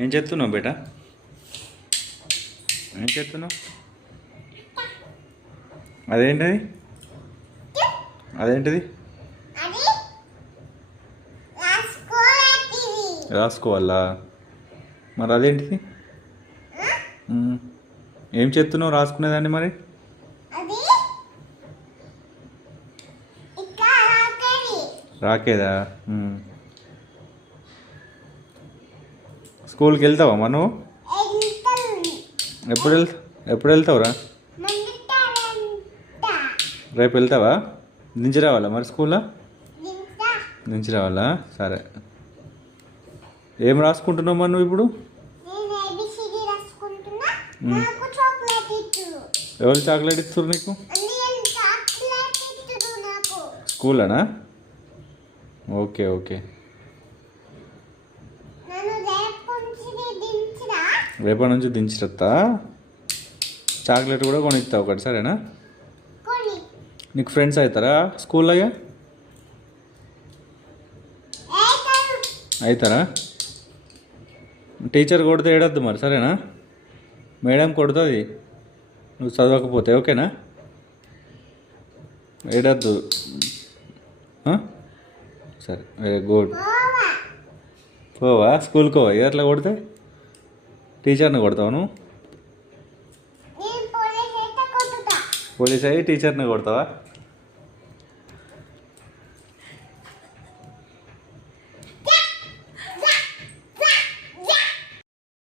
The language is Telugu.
ఏం చేస్తున్నావు బేటా? ఏం చేస్తున్నావు? అదేంటిది? అదేంటిది? రాసుకోవాలా? మరి అదేంటిది? ఏం చేస్తున్నావు రాసుకునేదాన్ని మరి? రాకేదా? స్కూల్కి వెళ్తావా మనం? ఎప్పుడు వెళ్తావురా? రేపు వెళ్తావా? దించి రావాలా మరి స్కూల్లో? దించి రావాలా? సరే. ఏం రాసుకుంటున్నావు మరి నువ్వు ఇప్పుడు? ఎవరు చాక్లెట్ ఇస్తారు నీకు? స్కూల్లోనా? Okay okay. రేపటి నుంచి దించిరత్తా. చాక్లెట్ కూడా కొనిస్తా ఒకటి, సరేనా? నీకు ఫ్రెండ్స్ అవుతారా స్కూల్లో? అవుతారా? టీచర్ కొడితే ఏడద్దు మరి, సరేనా? మేడం కొడుతుంది నువ్వు చదవకపోతే, ఓకేనా? ఏడద్దు. సరే, వెరీ గుడ్. పోవా స్కూల్కి? పోవా ఎట్లా కొడితే? టీచర్ని కొడతావు నువ్వు? పోలీస్ అయ్యి టీచర్ని కొడతావా?